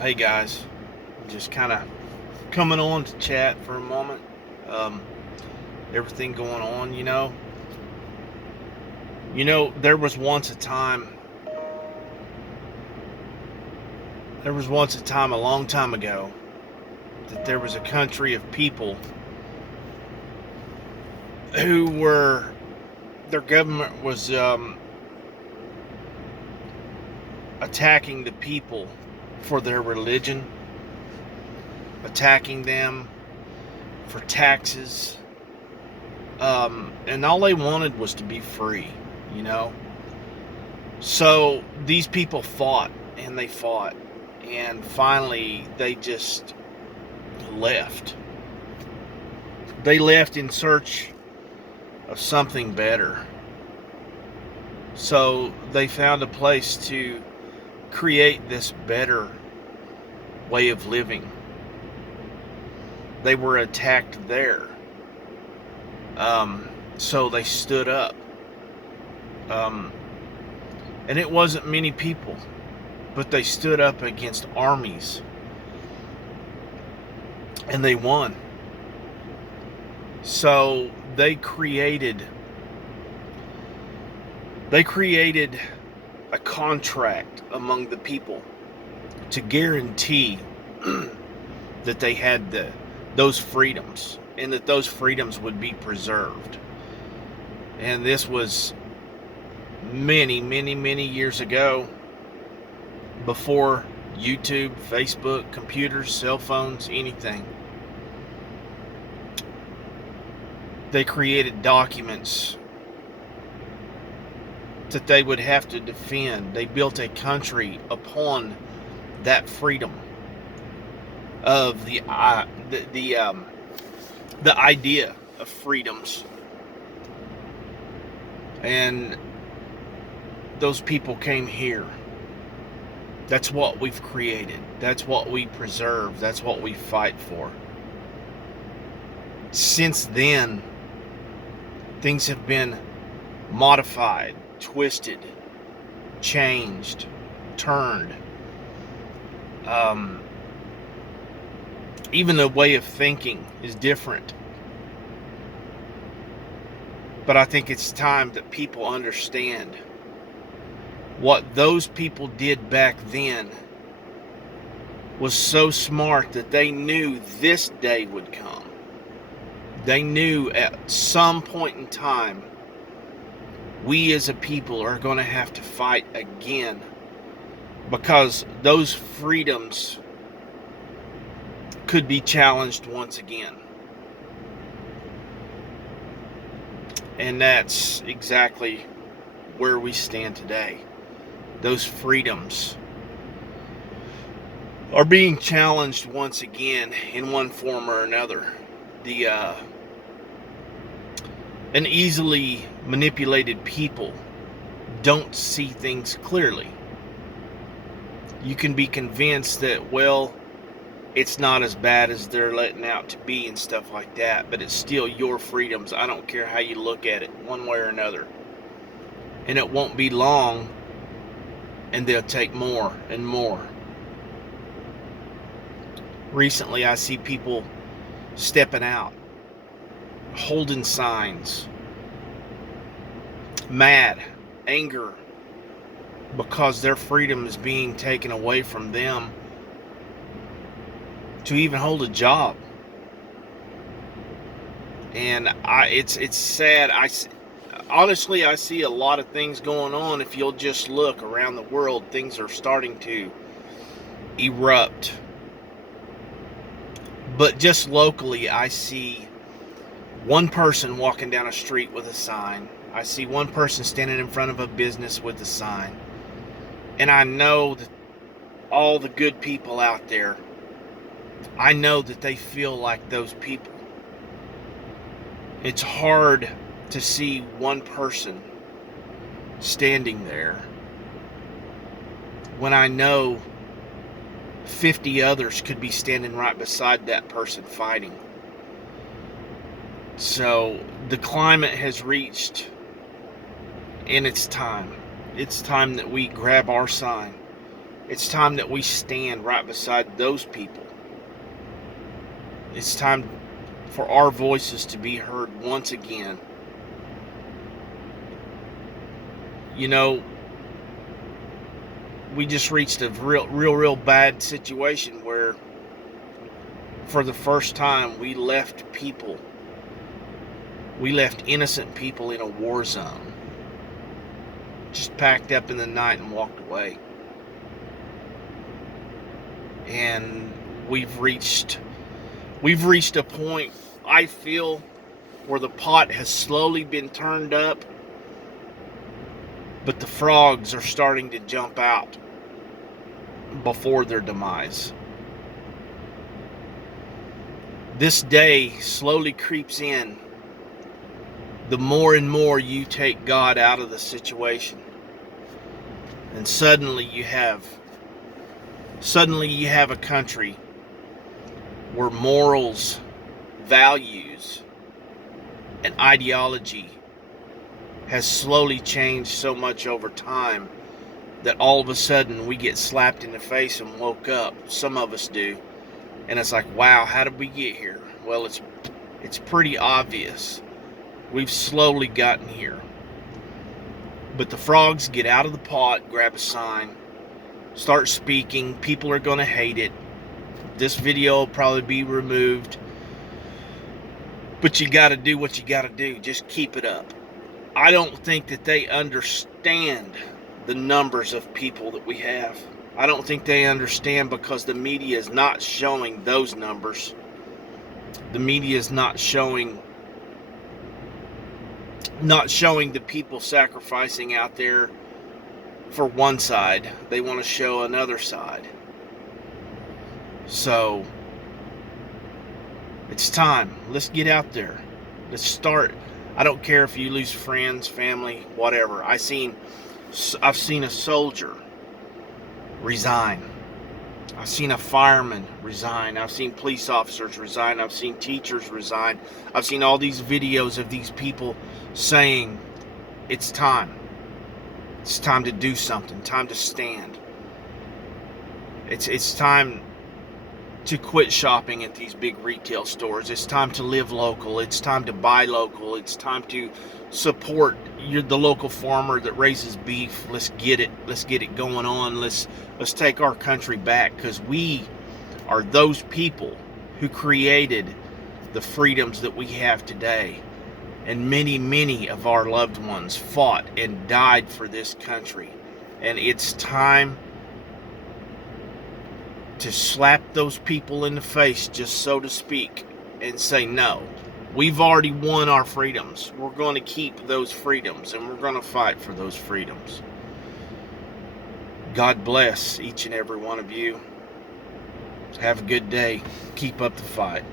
Hey guys, just kind of coming on to chat for a moment. Um, Everything going on, there was once a time. There was once a time, a long time ago, that there was a country of people who were their government was attacking the people for their religion, attacking them for taxes, and all they wanted was to be free, you know. So these people fought and they fought, and finally they just left. They left in search of something better. So they found a place to create this better way of living. They were attacked there. So they stood up. Um, and it wasn't many people, but they stood up against armies and they won. So they created a contract among the people to guarantee that they had those freedoms and that those freedoms would be preserved. And this was many, many, many years ago, before YouTube, Facebook, computers, cell phones, anything. They created documents that they would have to defend. They built a country upon that freedom of the idea of freedoms. And those people came here. That's what we've created. That's what we preserve. That's what we fight for. Since then, things have been modified, twisted, changed, turned. Even the way of thinking is different. But I think it's time that people understand what those people did back then was so smart that they knew this day would come. They knew at some point in time, we as a people are going to have to fight again, because those freedoms could be challenged once again. And that's exactly where we stand today. Those freedoms are being challenged once again in one form or another. An easily manipulated people don't see things clearly. You can be convinced that, well, it's not as bad as they're letting out to be and stuff like that, but it's still your freedoms. I don't care how you look at it, one way or another. And it won't be long, and they'll take more and more. Recently, I see people stepping out, holding signs, mad, anger, because their freedom is being taken away from them to even hold a job. And it's sad. Honestly, I see a lot of things going on. If you'll just look around the world, things are starting to erupt. But just locally, I see one person walking down a street with a sign. I see one person standing in front of a business with a sign. And I know that all the good people out there, I know that they feel like those people. It's hard to see one person standing there when I know 50 others could be standing right beside that person fighting. So the climate has reached, and it's time. It's time that we grab our sign It's time that we stand right beside those people. It's time for our voices to be heard once again. You know, we just reached a real bad situation where for the first time we left innocent people in a war zone. Just packed up in the night and walked away. And we've reached a point, I feel, where the pot has slowly been turned up, but the frogs are starting to jump out before their demise. This day slowly creeps in the more and more you take God out of the situation. And suddenly you have a country where morals, values, and ideology has slowly changed so much over time that all of a sudden we get slapped in the face and woke up. Some of us do. And it's like, wow, how did we get here? Well, it's pretty obvious. We've slowly gotten here. But the frogs get out of the pot, grab a sign, start speaking. People are going to hate it. This video will probably be removed. But you got to do what you got to do. Just keep it up. I don't think that they understand the numbers of people that we have. I don't think they understand because the media is not showing those numbers. The media is not showing the people sacrificing out there for one side. They want to show another side. So it's time. Let's get out there. Let's start. I don't care if you lose friends, family, whatever. I've seen a soldier resign. I've seen a fireman resign. I've seen police officers resign. I've seen teachers resign. I've seen all these videos of these people saying, it's time. It's time to do something. Time to stand. It's time to quit shopping at these big retail stores. It's time to live local. It's time to buy local. It's time to support the local farmer that raises beef. Let's get it going on. Let's take our country back, because we are those people who created the freedoms that we have today. And many of our loved ones fought and died for this country. And it's time to slap those people in the face, just so to speak, and say, no, we've already won our freedoms. We're going to keep those freedoms, and we're going to fight for those freedoms. God bless each and every one of you. Have a good day. Keep up the fight.